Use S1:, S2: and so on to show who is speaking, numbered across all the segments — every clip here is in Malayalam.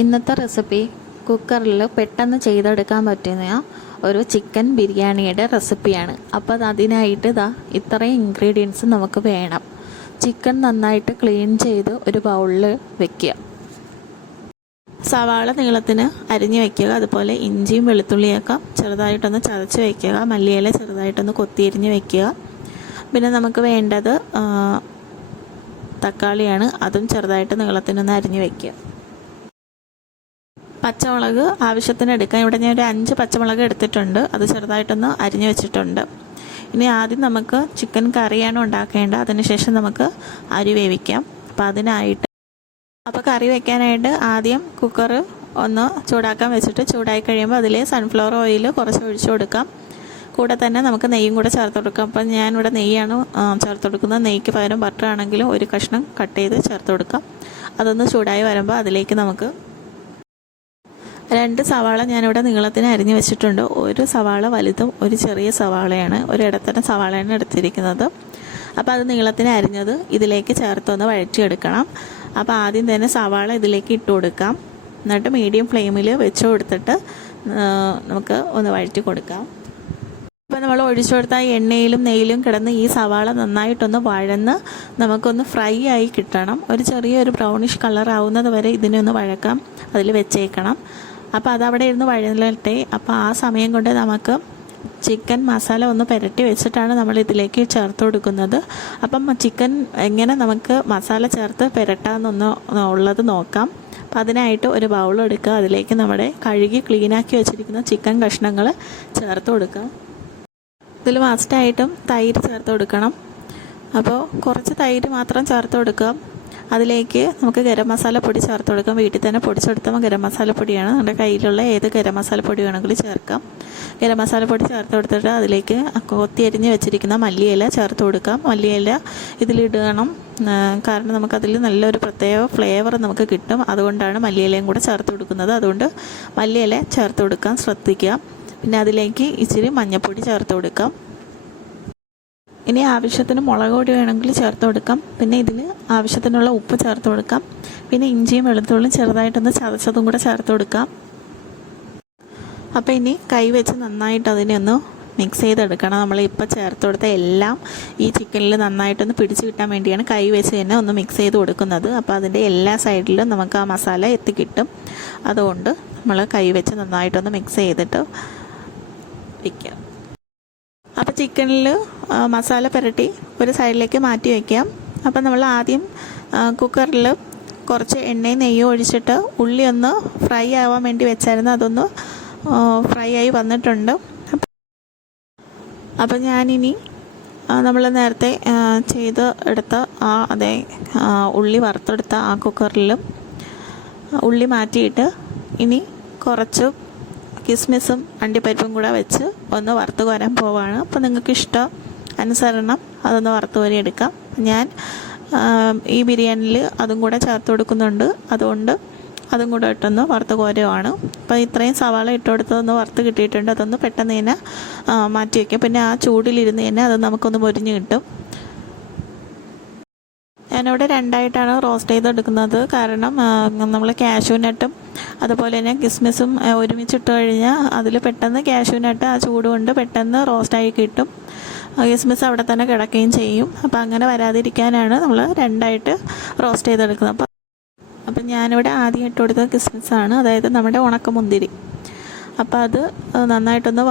S1: ഇന്നത്തെ റെസിപ്പി കുക്കറിൽ പെട്ടെന്ന് ചെയ്തെടുക്കാൻ പറ്റുന്ന ഒരു ചിക്കൻ ബിരിയാണിയുടെ റെസിപ്പിയാണ്. അപ്പോൾ അതിനായിട്ട് ഇതാ ഇത്രയും ഇൻഗ്രീഡിയൻസ് നമുക്ക് വേണം. ചിക്കൻ നന്നായിട്ട് ക്ലീൻ ചെയ്ത് ഒരു ബൗളിൽ വെക്കുക. സവാള നീളത്തിന് അരിഞ്ഞു വയ്ക്കുക അതുപോലെ ഇഞ്ചിയും വെളുത്തുള്ളിയൊക്കെ ചെറുതായിട്ടൊന്ന് ചതച്ച് വയ്ക്കുക മല്ലിയില ചെറുതായിട്ടൊന്ന് കൊത്തിയരിഞ്ഞ് വയ്ക്കുക പിന്നെ നമുക്ക് വേണ്ടത് തക്കാളിയാണ്. അതും ചെറുതായിട്ട് നീളത്തിനൊന്ന് അരിഞ്ഞു വെക്കുക. പച്ചമുളക് ആവശ്യത്തിന് എടുക്കാം. ഇവിടെ ഞാൻ ഒരു അഞ്ച് പച്ചമുളക് എടുത്തിട്ടുണ്ട്. അത് ചെറുതായിട്ടൊന്ന് അരിഞ്ഞു വെച്ചിട്ടുണ്ട്. ഇനി ആദ്യം നമുക്ക് ചിക്കൻ കറിയാണ് ഉണ്ടാക്കേണ്ടത്. അതിനുശേഷം നമുക്ക് അരി വേവിക്കാം. അപ്പം അതിനായിട്ട് അപ്പോൾ കറി വയ്ക്കാനായിട്ട് ആദ്യം കുക്കർ ഒന്ന് ചൂടാക്കാൻ വെച്ചിട്ട് ചൂടായി കഴിയുമ്പോൾ അതിൽ സൺഫ്ലവർ ഓയിൽ കുറച്ച് ഒഴിച്ചു കൊടുക്കാം. കൂടെ തന്നെ നമുക്ക് നെയ്യും കൂടെ ചേർത്ത് കൊടുക്കാം. അപ്പം ഞാനിവിടെ നെയ്യാണ് ചേർത്ത് കൊടുക്കുന്നത്. നെയ്ക്ക് പകരം ബട്ടർ ആണെങ്കിലും ഒരു കഷ്ണം കട്ട് ചെയ്ത് ചേർത്ത് കൊടുക്കാം. അതൊന്ന് ചൂടായി വരുമ്പോൾ അതിലേക്ക് നമുക്ക് രണ്ട് സവാള ഞാനിവിടെ നീളത്തിന് അരിഞ്ഞു വെച്ചിട്ടുണ്ട്. ഒരു സവാള വലുതും ഒരു ചെറിയ സവാളയാണ്. ഒരു ഇടത്തരം സവാളയാണ് എടുത്തിരിക്കുന്നത്. അപ്പോൾ അത് നീളത്തിന് അരിഞ്ഞത് ഇതിലേക്ക് ചേർത്തൊന്ന് വഴറ്റിയെടുക്കണം. അപ്പോൾ ആദ്യം തന്നെ സവാള ഇതിലേക്ക് ഇട്ട് കൊടുക്കാം. എന്നിട്ട് മീഡിയം ഫ്ലെയിമിൽ വെച്ച് കൊടുത്തിട്ട് നമുക്ക് ഒന്ന് വഴറ്റി കൊടുക്കാം. അപ്പോൾ നമ്മൾ ഒഴിച്ചു കൊടുത്ത എണ്ണയിലും നെയ്യിലും കിടന്ന് ഈ സവാള നന്നായിട്ടൊന്ന് വഴന്ന് നമുക്കൊന്ന് ഫ്രൈ ആയി കിട്ടണം. ഒരു ചെറിയൊരു ബ്രൗണിഷ് കളർ ആവുന്നത് വരെ ഇതിനെ ഒന്ന് വഴക്കാം. അതിൽ വെച്ചേക്കണം. അപ്പോൾ അതവിടെ ഇരുന്ന് വഴലട്ടെ. അപ്പോൾ ആ സമയം കൊണ്ട് നമുക്ക് ചിക്കൻ മസാല ഒന്ന് പുരട്ടി വെച്ചിട്ടാണ് നമ്മൾ ഇതിലേക്ക് ചേർത്ത് കൊടുക്കുന്നത്. അപ്പം ചിക്കൻ എങ്ങനെ നമുക്ക് മസാല ചേർത്ത് പുരട്ടാമെന്നൊന്ന് ഉള്ളത് നോക്കാം. അപ്പം അതിനായിട്ട് ഒരു ബൗൾ എടുക്കുക. അതിലേക്ക് നമ്മുടെ കഴുകി ക്ലീനാക്കി വെച്ചിരിക്കുന്ന ചിക്കൻ കഷ്ണങ്ങൾ ചേർത്ത് കൊടുക്കുക. ഇതിൽ മസ്റ്റായിട്ടും തൈര് ചേർത്ത് കൊടുക്കണം. അപ്പോൾ കുറച്ച് തൈര് മാത്രം ചേർത്ത് കൊടുക്കുക. അതിലേക്ക് നമുക്ക് ഗരം മസാല പൊടി ചേർത്ത് കൊടുക്കാം. വീട്ടിൽ തന്നെ പൊടിച്ചെടുത്ത ഗരം മസാല പൊടിയാണ്. നമ്മുടെ കയ്യിലുള്ള ഏത് ഗരം മസാല പൊടി വേണമെങ്കിലും ചേർക്കാം. ഗരം മസാല പൊടി ചേർത്ത് കൊടുത്തിട്ട് അതിലേക്ക് കൊത്തി അരിഞ്ഞ് വെച്ചിരിക്കുന്ന മല്ലിയില ചേർത്ത് കൊടുക്കാം. മല്ലിയില ഇതിലിടണം. കാരണം നമുക്കതിൽ നല്ലൊരു പ്രത്യേക ഫ്ലേവർ നമുക്ക് കിട്ടും. അതുകൊണ്ടാണ് മല്ലിയിലയും കൂടെ ചേർത്ത് കൊടുക്കുന്നത്. അതുകൊണ്ട് മല്ലിയില ചേർത്ത് കൊടുക്കാൻ ശ്രദ്ധിക്കുക. പിന്നെ അതിലേക്ക് ഇച്ചിരി മഞ്ഞൾപ്പൊടി ചേർത്ത് കൊടുക്കാം. ഇനി ആവശ്യത്തിന് മുളക് പൊടി വേണമെങ്കിൽ ചേർത്ത് കൊടുക്കാം. പിന്നെ ഇതിൽ ആവശ്യത്തിനുള്ള ഉപ്പ് ചേർത്ത് കൊടുക്കാം. പിന്നെ ഇഞ്ചിയും വെളുത്തുള്ളിയും ചെറുതായിട്ടൊന്ന് ചതച്ചതും കൂടെ ചേർത്ത് കൊടുക്കാം. അപ്പോൾ ഇനി കൈ വെച്ച് നന്നായിട്ട് അതിനെ ഒന്ന് മിക്സ് ചെയ്തെടുക്കണം. നമ്മൾ ഇപ്പോൾ ചേർത്ത് കൊടുത്ത എല്ലാം ഈ ചിക്കനിൽ നന്നായിട്ടൊന്ന് പിടിച്ച് കിട്ടാൻ വേണ്ടിയാണ് കൈ വെച്ച് തന്നെ ഒന്ന് മിക്സ് ചെയ്ത് കൊടുക്കുന്നത്. അപ്പോൾ അതിന്റെ എല്ലാ സൈഡിലും നമുക്ക് ആ മസാല എത്തിക്കിട്ടും അതുകൊണ്ട് നമ്മൾ കൈ വെച്ച് നന്നായിട്ടൊന്ന് മിക്സ് ചെയ്തിട്ട് വയ്ക്കാം അപ്പോൾ ചിക്കനിൽ മസാല പുരട്ടി ഒരു സൈഡിലേക്ക് മാറ്റി വയ്ക്കാം അപ്പോൾ നമ്മൾ ആദ്യം കുക്കറിൽ കുറച്ച് എണ്ണയും നെയ്യും ഒഴിച്ചിട്ട് ഉള്ളി ഒന്ന് ഫ്രൈ ആവാൻ വേണ്ടി വെച്ചായിരുന്നു. അതൊന്ന് ഫ്രൈ ആയി വന്നിട്ടുണ്ട്. അപ്പം ഞാനിനി നമ്മൾ നേരത്തെ ചെയ്ത് എടുത്ത ആ അതേ ഉള്ളി വറുത്തെടുത്ത ആ കുക്കറിലും ഉള്ളി മാറ്റിയിട്ട് ഇനി കുറച്ച് കിസ്മിസും അണ്ടിപ്പരിപ്പും കൂടെ വെച്ച് ഒന്ന് വറുത്ത് കോരാൻ പോവാണ്. അപ്പോൾ നിങ്ങൾക്ക് ഇഷ്ടം അനുസരണം അതൊന്ന് വറുത്ത് കോരി എടുക്കാം. ഞാൻ ഈ ബിരിയാണിയിൽ അതും കൂടെ ചേർത്ത് കൊടുക്കുന്നുണ്ട്. അതുകൊണ്ട് അതും കൂടെ ഇട്ടൊന്ന് വറുത്ത് കോരുവാണ്. അപ്പോൾ ഇത്രയും സവാള ഇട്ട് കൊടുത്തതൊന്ന് വറുത്ത് കിട്ടിയിട്ടുണ്ട്. അതൊന്ന് പെട്ടെന്ന് തന്നെ മാറ്റി വയ്ക്കാം പിന്നെ ആ ചൂടിലിരുന്ന് തന്നെ അത് നമുക്കൊന്ന് പൊരിഞ്ഞ് കിട്ടും. ഞാനിവിടെ രണ്ടായിട്ടാണ് റോസ്റ്റ് ചെയ്തെടുക്കുന്നത്. കാരണം നമ്മൾ കാഷ്യൂനട്ടും അതുപോലെ തന്നെ കിസ്മിസും ഒരുമിച്ചിട്ട് കഴിഞ്ഞാൽ അതിൽ പെട്ടെന്ന് കാഷ്യൂനട്ട് ആ ചൂട് കൊണ്ട് പെട്ടെന്ന് റോസ്റ്റായി കിട്ടും. ക്രിസ്മസ് അവിടെ തന്നെ കിടക്കുകയും ചെയ്യും. അപ്പോൾ അങ്ങനെ വരാതിരിക്കാനാണ് നമ്മൾ രണ്ടായിട്ട് റോസ്റ്റ് ചെയ്തെടുക്കുന്നത്. അപ്പോൾ അപ്പം ഞാനിവിടെ ആദ്യം ഇട്ട് കൊടുത്തത് കിസ്മിസാണ്. അതായത് നമ്മുടെ ഉണക്കമുന്തിരി. അപ്പോൾ അത് നന്നായിട്ടൊന്ന്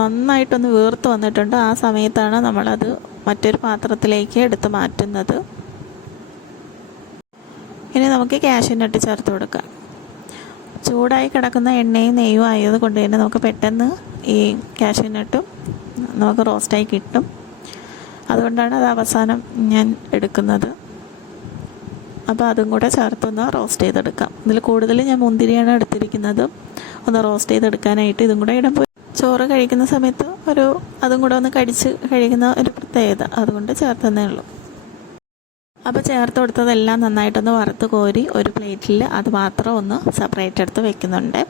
S1: നന്നായിട്ടൊന്ന് വീർത്ത് വന്നിട്ടുണ്ട്. ആ സമയത്താണ് നമ്മളത് മറ്റൊരു പാത്രത്തിലേക്ക് എടുത്ത് മാറ്റുന്നത്. ഇനി നമുക്ക് കാഷ്യൂനട്ട് ചേർത്ത് കൊടുക്കാം. ചൂടായി കിടക്കുന്ന എണ്ണയും നെയ്യും ആയത് കൊണ്ട് തന്നെ നമുക്ക് പെട്ടെന്ന് ഈ കാഷ്യൂനട്ടും നമുക്ക് റോസ്റ്റായി കിട്ടും. അതുകൊണ്ടാണ് അത് അവസാനം ഞാൻ എടുക്കുന്നത്. അപ്പോൾ അതും കൂടെ ചേർത്തൊന്ന് റോസ്റ്റ് ചെയ്തെടുക്കാം. ഇതിൽ കൂടുതൽ ഞാൻ മുന്തിരിയാണ് എടുത്തിരിക്കുന്നത്. ഒന്ന് റോസ്റ്റ് ചെയ്തെടുക്കാനായിട്ട് ഇതും കൂടെ ഇടുമ്പോൾ ചോറ് കഴിക്കുന്ന സമയത്ത് ഒരു അതും കൂടെ ഒന്ന് കടിച്ച് കഴിക്കുന്ന ഒരു പ്രത്യേകത അതുകൊണ്ട് ചേർത്തന്നേ ഉള്ളൂ. അപ്പോൾ ചേർത്ത് കൊടുത്തതെല്ലാം നന്നായിട്ടൊന്ന് വറുത്ത് കോരി ഒരു പ്ലേറ്റിൽ അത് മാത്രം ഒന്ന് സെപ്പറേറ്റ് എടുത്ത് വെക്കുന്നുണ്ട്.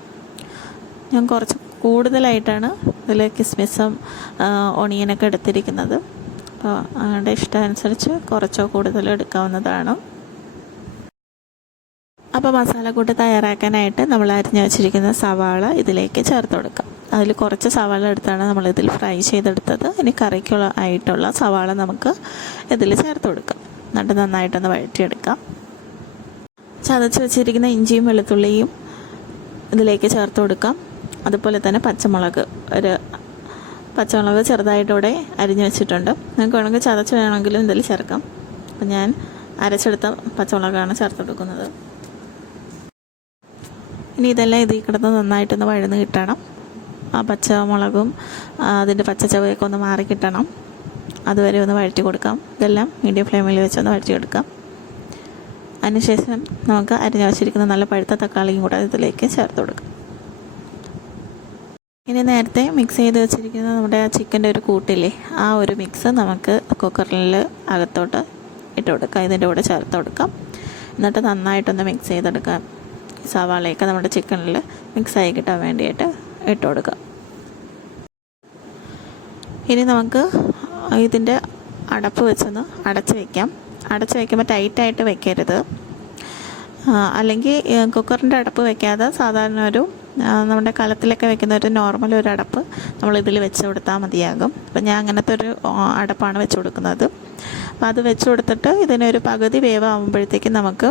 S1: ഞാൻ കുറച്ച് കൂടുതലായിട്ടാണ് ഇതിൽ കിസ്മിസും ഒണിയനൊക്കെ എടുത്തിരിക്കുന്നത്. അപ്പോൾ അവരുടെ ഇഷ്ടമനുസരിച്ച് കുറച്ചോ കൂടുതലോ എടുക്കാവുന്നതാണ്. അപ്പോൾ മസാലക്കൂട്ട് തയ്യാറാക്കാനായിട്ട് നമ്മൾ അരിഞ്ഞു വെച്ചിരിക്കുന്ന സവാള ഇതിലേക്ക് ചേർത്ത് കൊടുക്കാം. അതിൽ കുറച്ച് സവാള എടുത്താണ് നമ്മൾ ഇതിൽ ഫ്രൈ ചെയ്തെടുത്തത്. ഇനി കറിക്കുള്ള ആയിട്ടുള്ള സവാള നമുക്ക് ഇതിൽ ചേർത്ത് കൊടുക്കാം. എന്നിട്ട് നന്നായിട്ടൊന്ന് വഴറ്റിയെടുക്കാം. ചതച്ച് വെച്ചിരിക്കുന്ന ഇഞ്ചിയും വെളുത്തുള്ളിയും ഇതിലേക്ക് ചേർത്ത് കൊടുക്കാം. അതുപോലെ തന്നെ പച്ചമുളക് ഒരു പച്ചമുളക് ചെറുതായിട്ട് ഇവിടെ അരിഞ്ഞു വെച്ചിട്ടുണ്ട്. നിങ്ങൾക്ക് വേണമെങ്കിൽ ചതച്ച് വേണമെങ്കിലും ഇതിൽ ചേർക്കാം. അപ്പം ഞാൻ അരച്ചെടുത്ത പച്ചമുളകാണ് ചേർത്ത് കൊടുക്കുന്നത്. ഇനി ഇതെല്ലാം ഇതിൽ കിടന്ന് നന്നായിട്ടൊന്ന് വഴന്ന് കിട്ടണം. ആ പച്ചമുളകും അതിന്റെ പച്ച ചവയൊക്കെ ഒന്ന് മാറി കിട്ടണം. അതുവരെ ഒന്ന് വഴറ്റി കൊടുക്കാം. ഇതെല്ലാം മീഡിയം ഫ്ലെയിമിൽ വെച്ച് ഒന്ന് വഴറ്റി കൊടുക്കാം. അതിനുശേഷം നമുക്ക് അരിഞ്ഞു വച്ചിരിക്കുന്ന നല്ല പഴുത്ത തക്കാളിയും കൂടെ ഇതിലേക്ക് ചേർത്ത് കൊടുക്കാം. ഇനി നേരത്തെ മിക്സ് ചെയ്ത് വെച്ചിരിക്കുന്ന നമ്മുടെ ആ ചിക്കന്റെ ഒരു കൂട്ടില്ലേ ആ ഒരു മിക്സ് നമുക്ക് കുക്കറിൽ അകത്തോട്ട് ഇട്ട് കൊടുക്കാം. ഇതിന്റെ കൂടെ ചേർത്ത് കൊടുക്കാം. എന്നിട്ട് നന്നായിട്ടൊന്ന് മിക്സ് ചെയ്തെടുക്കാം. സവാളയൊക്കെ നമ്മുടെ ചിക്കനിൽ മിക്സായി കിട്ടാൻ വേണ്ടിയിട്ട് ഇട്ട് കൊടുക്കാം. ഇനി നമുക്ക് ഇതിന്റെ അടപ്പ് വെച്ചൊന്ന് അടച്ച് വയ്ക്കാം. അടച്ച് വയ്ക്കുമ്പോൾ ടൈറ്റായിട്ട് വെക്കരുത്. അല്ലെങ്കിൽ കുക്കറിന്റെ അടപ്പ് വെക്കാതെ സാധാരണ ഒരു നമ്മുടെ കലത്തിലൊക്കെ വെക്കുന്ന ഒരു നോർമൽ ഒരു അടപ്പ് നമ്മൾ ഇതിൽ വെച്ച് കൊടുത്താൽ മതിയാകും. അപ്പം ഞാൻ അങ്ങനത്തെ ഒരു അടപ്പാണ് വെച്ച് കൊടുക്കുന്നത്. അപ്പം അത് വെച്ച് കൊടുത്തിട്ട് ഇതിനൊരു പകുതി വേവാകുമ്പോഴത്തേക്കും നമുക്ക്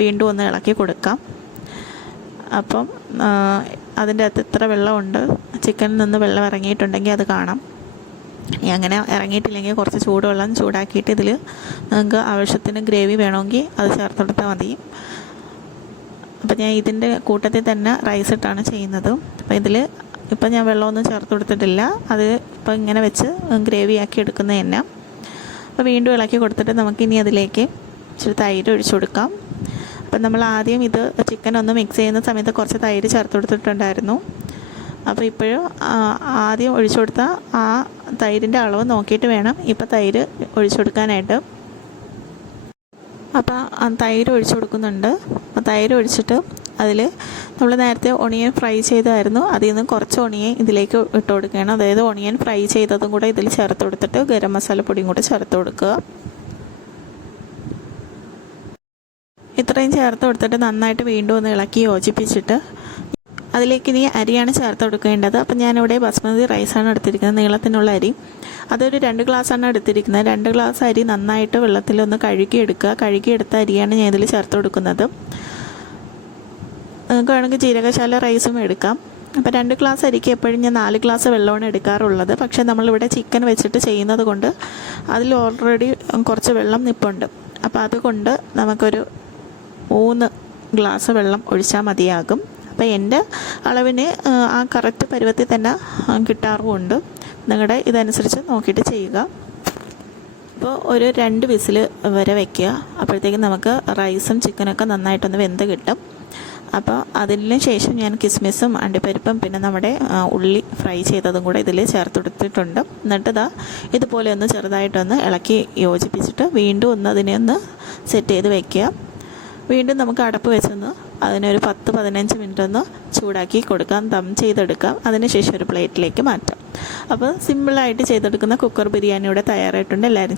S1: വീണ്ടും ഒന്ന് ഇളക്കി കൊടുക്കാം. അപ്പം അതിന്റെ അകത്ത് ഇത്ര വെള്ളമുണ്ട്. ചിക്കനിൽ നിന്ന് വെള്ളം ഇറങ്ങിയിട്ടുണ്ടെങ്കിൽ അത് കാണാം. അങ്ങനെ ഇറങ്ങിയിട്ടില്ലെങ്കിൽ കുറച്ച് ചൂടുവെള്ളം ചൂടാക്കിയിട്ട് ഇതിൽ നിങ്ങൾക്ക് ആവശ്യത്തിന് ഗ്രേവി വേണമെങ്കിൽ അത് ചേർത്ത് കൊടുത്താൽ മതി. അപ്പം ഞാൻ ഇതിന്റെ കൂട്ടത്തിൽ തന്നെ റൈസ് ഇട്ടാണ് ചെയ്യുന്നത്. അപ്പം ഇതിൽ ഇപ്പം ഞാൻ വെള്ളമൊന്നും ചേർത്ത് കൊടുത്തിട്ടില്ല. അത് ഇപ്പം ഇങ്ങനെ വെച്ച് ഗ്രേവി ആക്കി എടുക്കുന്നത് തന്നെ. അപ്പോൾ വീണ്ടും ഇളക്കി കൊടുത്തിട്ട് നമുക്കിനി അതിലേക്ക് ഇച്ചിരി തൈര് ഒഴിച്ചു കൊടുക്കാം. അപ്പം നമ്മൾ ആദ്യം ഇത് ചിക്കൻ ഒന്ന് മിക്സ് ചെയ്യുന്ന സമയത്ത് കുറച്ച് തൈര് ചേർത്ത് കൊടുത്തിട്ടുണ്ടായിരുന്നു. അപ്പോൾ ഇപ്പോഴും ആദ്യം ഒഴിച്ചു കൊടുത്ത ആ തൈരിന്റെ അളവ് നോക്കിയിട്ട് വേണം. ഇപ്പോൾ തൈര് ഒഴിച്ചു കൊടുക്കാനായിട്ട്. അപ്പോൾ തൈര് ഒഴിച്ചു കൊടുക്കുന്നുണ്ട്. അപ്പോൾ തൈര് ഒഴിച്ചിട്ട് അതിൽ നമ്മൾ നേരത്തെ ഒണിയൻ ഫ്രൈ ചെയ്തായിരുന്നു. അതിൽ നിന്ന് കുറച്ച് ഒണിയൻ ഇതിലേക്ക് ഇട്ട് കൊടുക്കുകയാണ്. അതായത് ഒണിയൻ ഫ്രൈ ചെയ്തതും കൂടെ ഇതിൽ ചേർത്ത് കൊടുത്തിട്ട് ഗരം മസാലപ്പൊടിയും കൂടെ ചേർത്ത് കൊടുക്കുക. ഇത്രയും ചേർത്ത് കൊടുത്തിട്ട് നന്നായിട്ട് വീണ്ടും ഒന്ന് ഇളക്കി യോജിപ്പിച്ചിട്ട് അതിലേക്ക് ഇനി അരിയാണ് ചേർത്ത് കൊടുക്കേണ്ടത്. അപ്പം ഞാനിവിടെ ബസ്മതി റൈസാണ് എടുത്തിരിക്കുന്നത് നീളത്തിനുള്ള അരി. അതൊരു രണ്ട് ഗ്ലാസ്സാണ് എടുത്തിരിക്കുന്നത്. രണ്ട് ഗ്ലാസ് അരി നന്നായിട്ട് വെള്ളത്തിലൊന്ന് കഴുകിയെടുക്കുക. കഴുകിയെടുത്ത അരിയാണ് ഞാൻ ഇതിൽ ചേർത്ത് കൊടുക്കുന്നത്. നിങ്ങൾക്ക് വേണമെങ്കിൽ ജീരകശാല റൈസും എടുക്കാം. അപ്പോൾ രണ്ട് ഗ്ലാസ് അരിക്ക് എപ്പോഴും ഞാൻ നാല് ഗ്ലാസ് വെള്ളമാണ് എടുക്കാറുള്ളത്. പക്ഷേ നമ്മളിവിടെ ചിക്കൻ വെച്ചിട്ട് ചെയ്യുന്നത് കൊണ്ട് അതിൽ ഓൾറെഡി കുറച്ച് വെള്ളം നിപ്പുണ്ട്. അപ്പോൾ അതുകൊണ്ട് നമുക്കൊരു മൂന്ന് ഗ്ലാസ് വെള്ളം ഒഴിച്ചാൽ മതിയാകും. അപ്പോൾ എന്റെ അളവിന് ആ, കറക്റ്റ് പരുവത്തിൽ തന്നെ കിട്ടാറുമുണ്ട്. നിങ്ങളുടെ ഇതനുസരിച്ച് നോക്കിയിട്ട് ചെയ്യുക. അപ്പോൾ ഒരു രണ്ട് വിസിൽ വരെ വയ്ക്കുക അപ്പോഴത്തേക്കും നമുക്ക് റൈസും ചിക്കനൊക്കെ നന്നായിട്ടൊന്ന് വെന്ത് കിട്ടും. അപ്പോൾ അതിന് ശേഷം ഞാൻ കിസ്മിസും അണ്ടിപ്പരിപ്പും പിന്നെ നമ്മുടെ ഉള്ളി ഫ്രൈ ചെയ്തതും കൂടെ ഇതിൽ ചേർത്ത് കൊടുത്തിട്ടുണ്ട്. എന്നിട്ട് ഇതാ ഇതുപോലെ ഒന്ന് ചെറുതായിട്ടൊന്ന് ഇളക്കി യോജിപ്പിച്ചിട്ട് വീണ്ടും ഒന്ന് അതിനെ ഒന്ന് സെറ്റ് ചെയ്ത് വയ്ക്കുക വീണ്ടും നമുക്ക് അടപ്പ് വെച്ചൊന്ന് അതിനൊരു പത്ത് പതിനഞ്ച് മിനിറ്റ് ഒന്ന് ചൂടാക്കി കൊടുക്കാം ദം ചെയ്തെടുക്കാം. അതിനുശേഷം ഒരു പ്ലേറ്റിലേക്ക് മാറ്റാം. അപ്പോൾ സിമ്പിളായിട്ട് ചെയ്തെടുക്കുന്ന കുക്കർ ബിരിയാണി ഇവിടെ തയ്യാറായിട്ടുണ്ട്. എല്ലാവരും